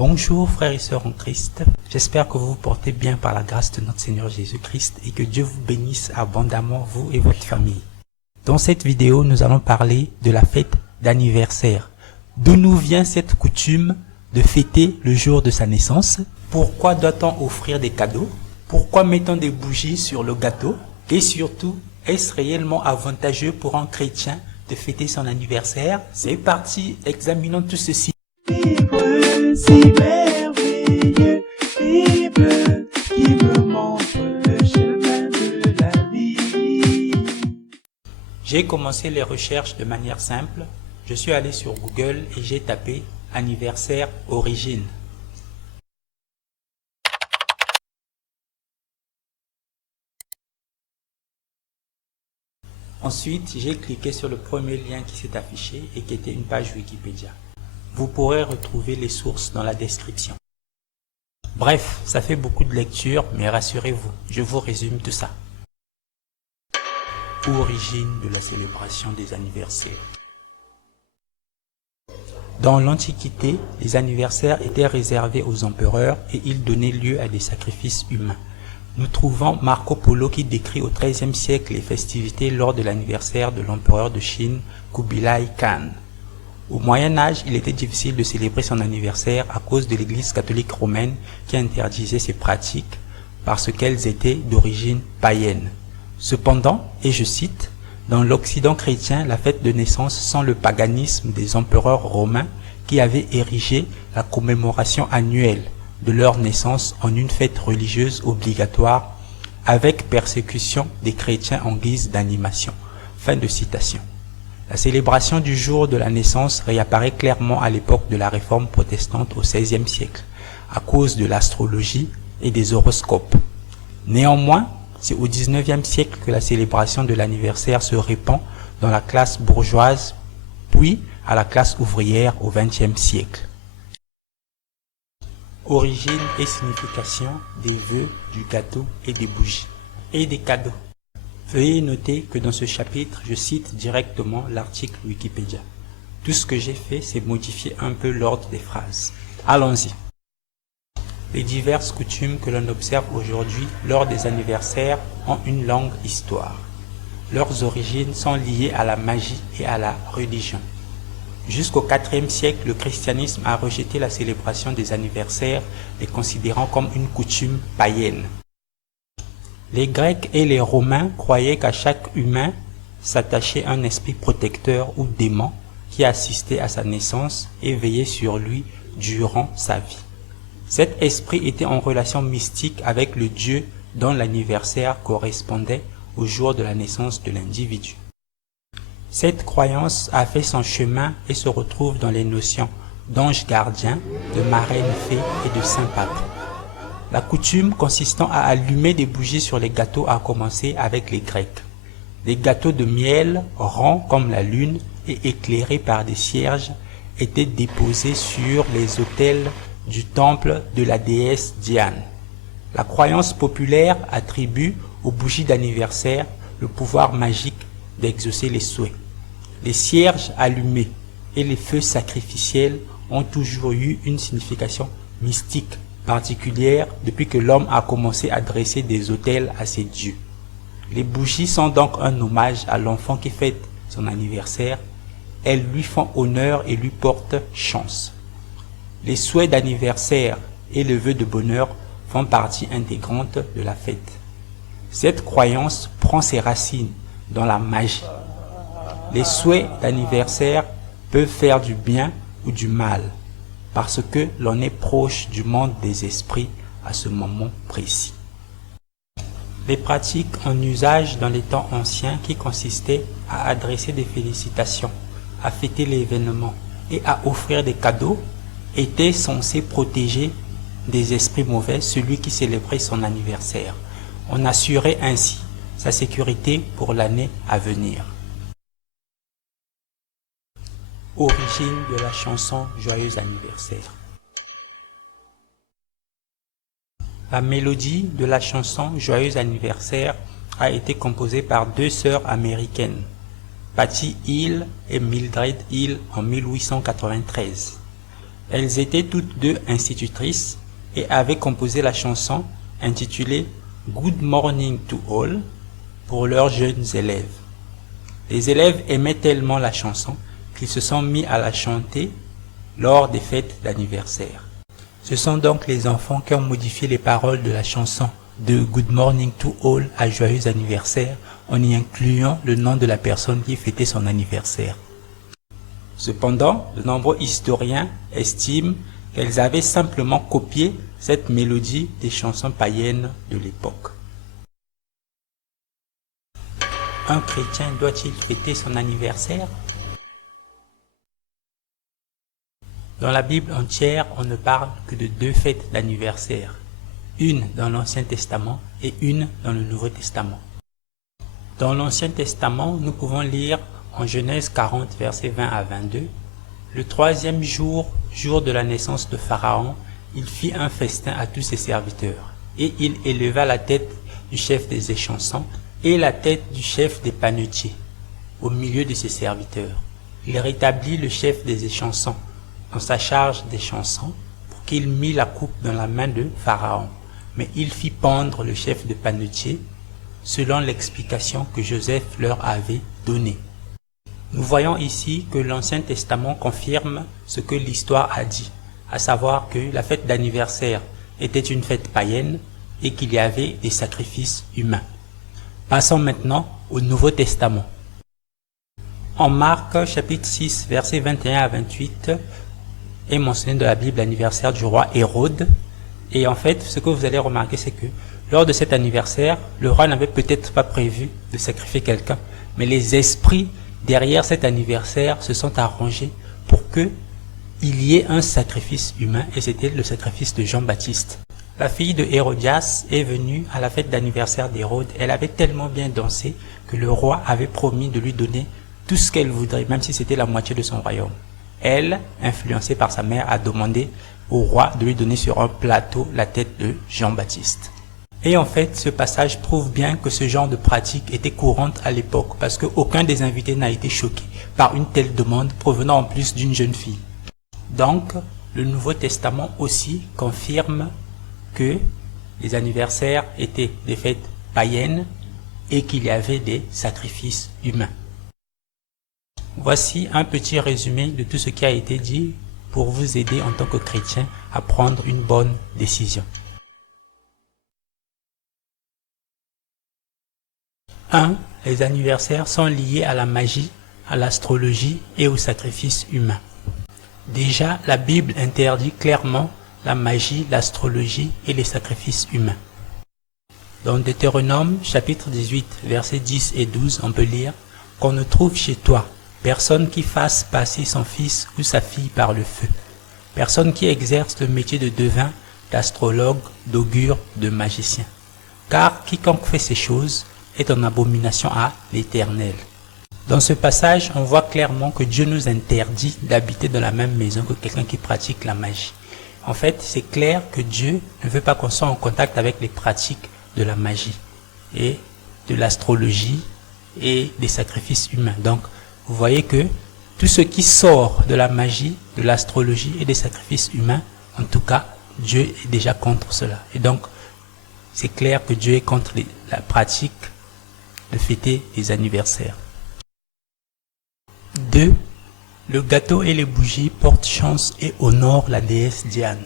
Bonjour frères et sœurs en Christ, j'espère que vous vous portez bien par la grâce de notre Seigneur Jésus-Christ et que Dieu vous bénisse abondamment, vous et votre famille. Dans cette vidéo, nous allons parler de la fête d'anniversaire. D'où nous vient cette coutume de fêter le jour de sa naissance? Pourquoi doit-on offrir des cadeaux? Pourquoi mettons des bougies sur le gâteau? Et surtout, est-ce réellement avantageux pour un chrétien de fêter son anniversaire? C'est parti, examinons tout ceci. Si merveilleux, Bible qui me montre le chemin de la vie. J'ai commencé les recherches de manière simple. Je suis allé sur Google et j'ai tapé anniversaire origine. Ensuite, j'ai cliqué sur le premier lien qui s'est affiché et qui était une page Wikipédia. Vous pourrez retrouver les sources dans la description. Bref, ça fait beaucoup de lecture, mais rassurez-vous, je vous résume tout ça. Origine de la célébration des anniversaires. Dans l'Antiquité, les anniversaires étaient réservés aux empereurs et ils donnaient lieu à des sacrifices humains. Nous trouvons Marco Polo qui décrit au XIIIe siècle les festivités lors de l'anniversaire de l'empereur de Chine, Kubilai Khan. Au Moyen-Âge, il était difficile de célébrer son anniversaire à cause de l'Église catholique romaine qui interdisait ces pratiques parce qu'elles étaient d'origine païenne. Cependant, et je cite, « Dans l'Occident chrétien, la fête de naissance sent le paganisme des empereurs romains qui avaient érigé la commémoration annuelle de leur naissance en une fête religieuse obligatoire avec persécution des chrétiens en guise d'animation. » Fin de citation. La célébration du jour de la naissance réapparaît clairement à l'époque de la réforme protestante au XVIe siècle, à cause de l'astrologie et des horoscopes. Néanmoins, c'est au XIXe siècle que la célébration de l'anniversaire se répand dans la classe bourgeoise, puis à la classe ouvrière au XXe siècle. Origine et signification des vœux, du gâteau et des bougies, et des cadeaux. Veuillez noter que dans ce chapitre, je cite directement l'article Wikipédia. Tout ce que j'ai fait, c'est modifier un peu l'ordre des phrases. Allons-y. Les diverses coutumes que l'on observe aujourd'hui lors des anniversaires ont une longue histoire. Leurs origines sont liées à la magie et à la religion. Jusqu'au IVe siècle, le christianisme a rejeté la célébration des anniversaires, les considérant comme une coutume païenne. Les Grecs et les Romains croyaient qu'à chaque humain s'attachait un esprit protecteur ou démon qui assistait à sa naissance et veillait sur lui durant sa vie. Cet esprit était en relation mystique avec le Dieu dont l'anniversaire correspondait au jour de la naissance de l'individu. Cette croyance a fait son chemin et se retrouve dans les notions d'ange gardien, de marraine fée et de saint pape. La coutume consistant à allumer des bougies sur les gâteaux a commencé avec les Grecs. Des gâteaux de miel, ronds comme la lune et éclairés par des cierges, étaient déposés sur les autels du temple de la déesse Diane. La croyance populaire attribue aux bougies d'anniversaire le pouvoir magique d'exaucer les souhaits. Les cierges allumés et les feux sacrificiels ont toujours eu une signification mystique particulière depuis que l'homme a commencé à dresser des autels à ses dieux. Les bougies sont donc un hommage à l'enfant qui fête son anniversaire. Elles lui font honneur et lui portent chance. Les souhaits d'anniversaire et le vœu de bonheur font partie intégrante de la fête. Cette croyance prend ses racines dans la magie. Les souhaits d'anniversaire peuvent faire du bien ou du mal, parce que l'on est proche du monde des esprits à ce moment précis. Les pratiques en usage dans les temps anciens qui consistaient à adresser des félicitations, à fêter l'événement et à offrir des cadeaux étaient censées protéger des esprits mauvais celui qui célébrait son anniversaire. On assurait ainsi sa sécurité pour l'année à venir. Origine de la chanson Joyeux anniversaire. La mélodie de la chanson Joyeux anniversaire a été composée par deux sœurs américaines, Patty Hill et Mildred Hill en 1893. Elles étaient toutes deux institutrices et avaient composé la chanson intitulée Good Morning to All pour leurs jeunes élèves. Les élèves aimaient tellement la chanson qu'ils se sont mis à la chanter lors des fêtes d'anniversaire. Ce sont donc les enfants qui ont modifié les paroles de la chanson de Good Morning to All à Joyeux anniversaire en y incluant le nom de la personne qui fêtait son anniversaire. Cependant, de nombreux historiens estiment qu'elles avaient simplement copié cette mélodie des chansons païennes de l'époque. Un chrétien doit-il fêter son anniversaire? Dans la Bible entière, on ne parle que de deux fêtes d'anniversaire, une dans l'Ancien Testament et une dans le Nouveau Testament. Dans l'Ancien Testament, nous pouvons lire en Genèse 40, versets 20 à 22, « Le troisième jour, jour de la naissance de Pharaon, il fit un festin à tous ses serviteurs, et il éleva la tête du chef des échansons et la tête du chef des panetiers au milieu de ses serviteurs. Il rétablit le chef des échansons dans sa charge des chansons pour qu'il mit la coupe dans la main de Pharaon. Mais il fit pendre le chef des panetiers selon l'explication que Joseph leur avait donnée. » Nous voyons ici que l'Ancien Testament confirme ce que l'histoire a dit, à savoir que la fête d'anniversaire était une fête païenne et qu'il y avait des sacrifices humains. Passons maintenant au Nouveau Testament. En Marc chapitre 6, versets 21 à 28, est mentionné de la Bible l'anniversaire du roi Hérode. Et en fait, ce que vous allez remarquer, c'est que lors de cet anniversaire, le roi n'avait peut-être pas prévu de sacrifier quelqu'un, mais les esprits derrière cet anniversaire se sont arrangés pour qu'il y ait un sacrifice humain, et c'était le sacrifice de Jean-Baptiste. La fille de Hérodias est venue à la fête d'anniversaire d'Hérode. Elle avait tellement bien dansé que le roi avait promis de lui donner tout ce qu'elle voudrait, même si c'était la moitié de son royaume. Elle, influencée par sa mère, a demandé au roi de lui donner sur un plateau la tête de Jean-Baptiste. Et en fait, ce passage prouve bien que ce genre de pratique était courante à l'époque, parce qu'aucun des invités n'a été choqué par une telle demande provenant en plus d'une jeune fille. Donc, le Nouveau Testament aussi confirme que les anniversaires étaient des fêtes païennes et qu'il y avait des sacrifices humains. Voici un petit résumé de tout ce qui a été dit pour vous aider en tant que chrétien à prendre une bonne décision. 1. Les anniversaires sont liés à la magie, à l'astrologie et au sacrifice humain. Déjà, la Bible interdit clairement la magie, l'astrologie et les sacrifices humains. Dans Deutéronome, chapitre 18, versets 10 et 12, on peut lire « Qu'on ne trouve chez toi personne qui fasse passer son fils ou sa fille par le feu, personne qui exerce le métier de devin, d'astrologue, d'augure, de magicien. Car quiconque fait ces choses est en abomination à l'Éternel. » Dans ce passage, on voit clairement que Dieu nous interdit d'habiter dans la même maison que quelqu'un qui pratique la magie. En fait, c'est clair que Dieu ne veut pas qu'on soit en contact avec les pratiques de la magie et de l'astrologie et des sacrifices humains. Donc, vous voyez que tout ce qui sort de la magie, de l'astrologie et des sacrifices humains, en tout cas, Dieu est déjà contre cela. Et donc, c'est clair que Dieu est contre la pratique de fêter les anniversaires. 2. Le gâteau et les bougies portent chance et honorent la déesse Diane.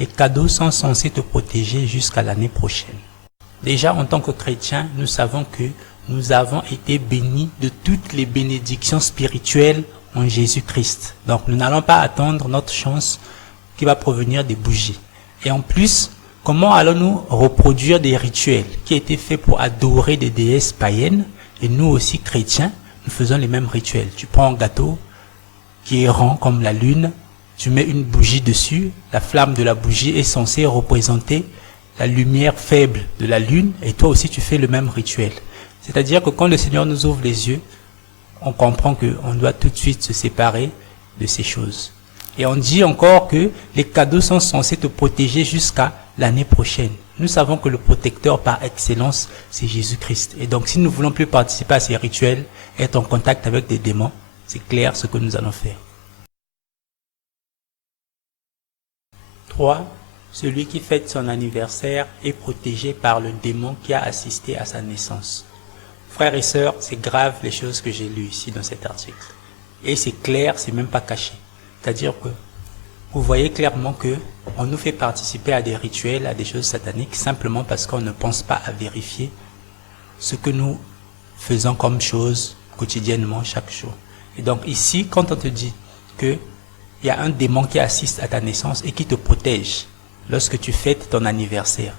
Les cadeaux sont censés te protéger jusqu'à l'année prochaine. Déjà, en tant que chrétiens, nous savons que nous avons été bénis de toutes les bénédictions spirituelles en Jésus-Christ. Donc, nous n'allons pas attendre notre chance qui va provenir des bougies. Et en plus, comment allons-nous reproduire des rituels qui étaient faits pour adorer des déesses païennes? Et nous aussi, chrétiens, nous faisons les mêmes rituels. Tu prends un gâteau qui est rond comme la lune, tu mets une bougie dessus, la flamme de la bougie est censée représenter la lumière faible de la lune, et toi aussi tu fais le même rituel. C'est-à-dire que quand le Seigneur nous ouvre les yeux, on comprend qu'on doit tout de suite se séparer de ces choses. Et on dit encore que les cadeaux sont censés te protéger jusqu'à l'année prochaine. Nous savons que le protecteur par excellence, c'est Jésus-Christ. Et donc si nous ne voulons plus participer à ces rituels, être en contact avec des démons, c'est clair ce que nous allons faire. 3. Celui qui fête son anniversaire est protégé par le démon qui a assisté à sa naissance. Frères et sœurs, c'est grave les choses que j'ai lues ici dans cet article. Et c'est clair, c'est même pas caché. C'est-à-dire que vous voyez clairement que on nous fait participer à des rituels, à des choses sataniques, simplement parce qu'on ne pense pas à vérifier ce que nous faisons comme chose quotidiennement, chaque jour. Et donc ici, quand on te dit que il y a un démon qui assiste à ta naissance et qui te protège lorsque tu fêtes ton anniversaire,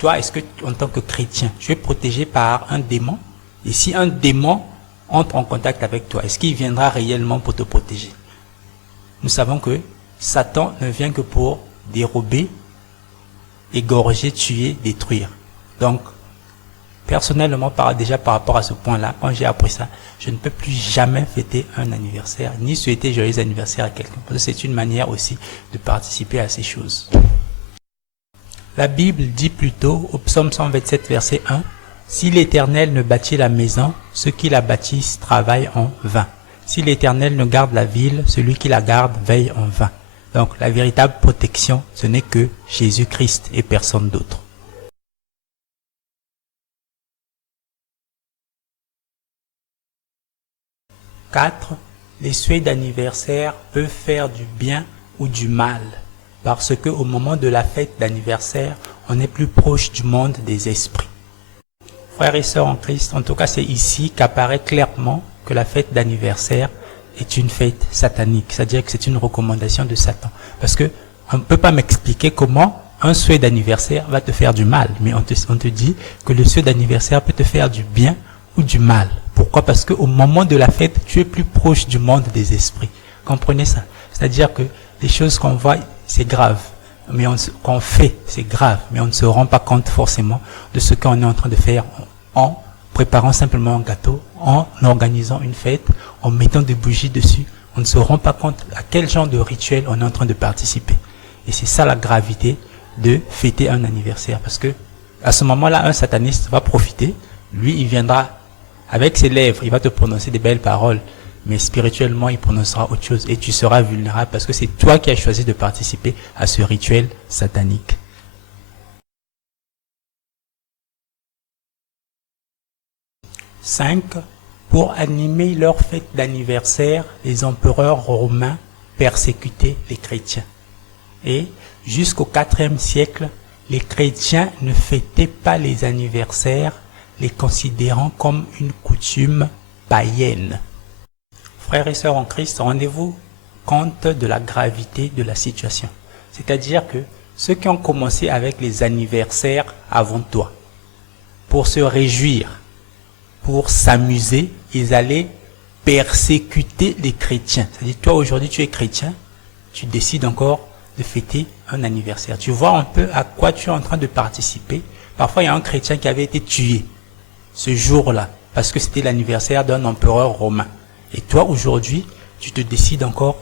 toi, est-ce que, en tant que chrétien, tu es protégé par un démon? Et si un démon entre en contact avec toi, est-ce qu'il viendra réellement pour te protéger? Nous savons que Satan ne vient que pour dérober, égorger, tuer, détruire. Donc, personnellement, déjà par rapport à ce point-là, quand j'ai appris ça, je ne peux plus jamais fêter un anniversaire, ni souhaiter joyeux anniversaire à quelqu'un. Parce que c'est une manière aussi de participer à ces choses. La Bible dit plutôt, au psaume 127, verset 1, « Si l'Éternel ne bâtit la maison, ceux qui la bâtissent travaillent en vain. Si l'Éternel ne garde la ville, celui qui la garde veille en vain. » Donc, la véritable protection, ce n'est que Jésus-Christ et personne d'autre. « 4. Les souhaits d'anniversaire peuvent faire du bien ou du mal. Parce que au moment de la fête d'anniversaire, on est plus proche du monde des esprits. » Frères et sœurs en Christ, en tout cas c'est ici qu'apparaît clairement que la fête d'anniversaire est une fête satanique, c'est-à-dire que c'est une recommandation de Satan. Parce que on ne peut pas m'expliquer comment un souhait d'anniversaire va te faire du mal, mais on te dit que le souhait d'anniversaire peut te faire du bien ou du mal. Pourquoi? Parce qu'au moment de la fête, tu es plus proche du monde des esprits. Comprenez ça? C'est-à-dire que les choses qu'on voit, c'est grave, mais qu'on fait, c'est grave, mais on ne se rend pas compte forcément de ce qu'on est en train de faire en préparant simplement un gâteau, en organisant une fête, en mettant des bougies dessus. On ne se rend pas compte à quel genre de rituel on est en train de participer. Et c'est ça la gravité de fêter un anniversaire. Parce que à ce moment-là, un sataniste va profiter. Lui, il viendra avec ses lèvres, il va te prononcer des belles paroles. Mais spirituellement, il prononcera autre chose et tu seras vulnérable parce que c'est toi qui as choisi de participer à ce rituel satanique. « 5. Pour animer leur fête d'anniversaire, les empereurs romains persécutaient les chrétiens. Et jusqu'au IVe siècle, les chrétiens ne fêtaient pas les anniversaires, les considérant comme une coutume païenne. Frères et sœurs en Christ, rendez-vous compte de la gravité de la situation. C'est-à-dire que ceux qui ont commencé avec les anniversaires avant toi, pour se réjouir, pour s'amuser, ils allaient persécuter les chrétiens. C'est-à-dire, toi aujourd'hui tu es chrétien, tu décides encore de fêter un anniversaire. Tu vois un peu à quoi tu es en train de participer. Parfois il y a un chrétien qui avait été tué ce jour-là, parce que c'était l'anniversaire d'un empereur romain. Et toi, aujourd'hui, tu te décides encore,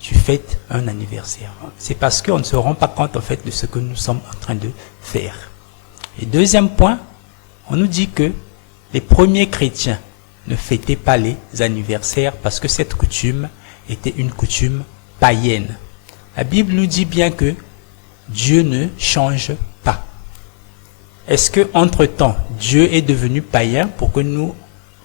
tu fêtes un anniversaire. C'est parce qu'on ne se rend pas compte, en fait, de ce que nous sommes en train de faire. Et deuxième point, on nous dit que les premiers chrétiens ne fêtaient pas les anniversaires parce que cette coutume était une coutume païenne. La Bible nous dit bien que Dieu ne change pas. Est-ce que entre-temps, Dieu est devenu païen pour que nous,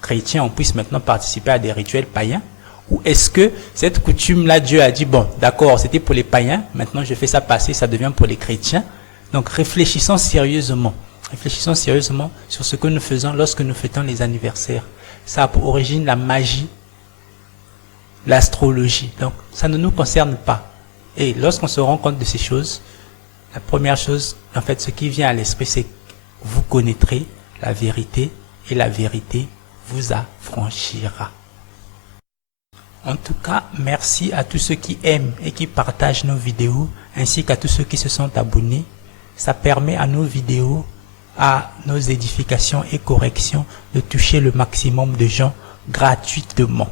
chrétiens, on puisse maintenant participer à des rituels païens? Ou est-ce que cette coutume-là, Dieu a dit, bon, d'accord, c'était pour les païens, maintenant je fais ça passer, ça devient pour les chrétiens. Donc réfléchissons sérieusement sur ce que nous faisons lorsque nous fêtons les anniversaires. Ça a pour origine la magie, l'astrologie. Donc ça ne nous concerne pas. Et lorsqu'on se rend compte de ces choses, la première chose, en fait, ce qui vient à l'esprit, c'est que vous connaîtrez la vérité et la vérité vous affranchira. En tout cas, merci à tous ceux qui aiment et qui partagent nos vidéos, ainsi qu'à tous ceux qui se sont abonnés. Ça permet à nos vidéos, à nos édifications et corrections de toucher le maximum de gens gratuitement.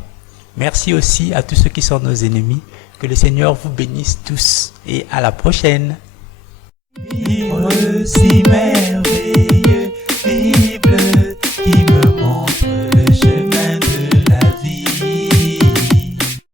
Merci aussi à tous ceux qui sont nos ennemis. Que le Seigneur vous bénisse tous et à la prochaine. Vivre si merveilleux.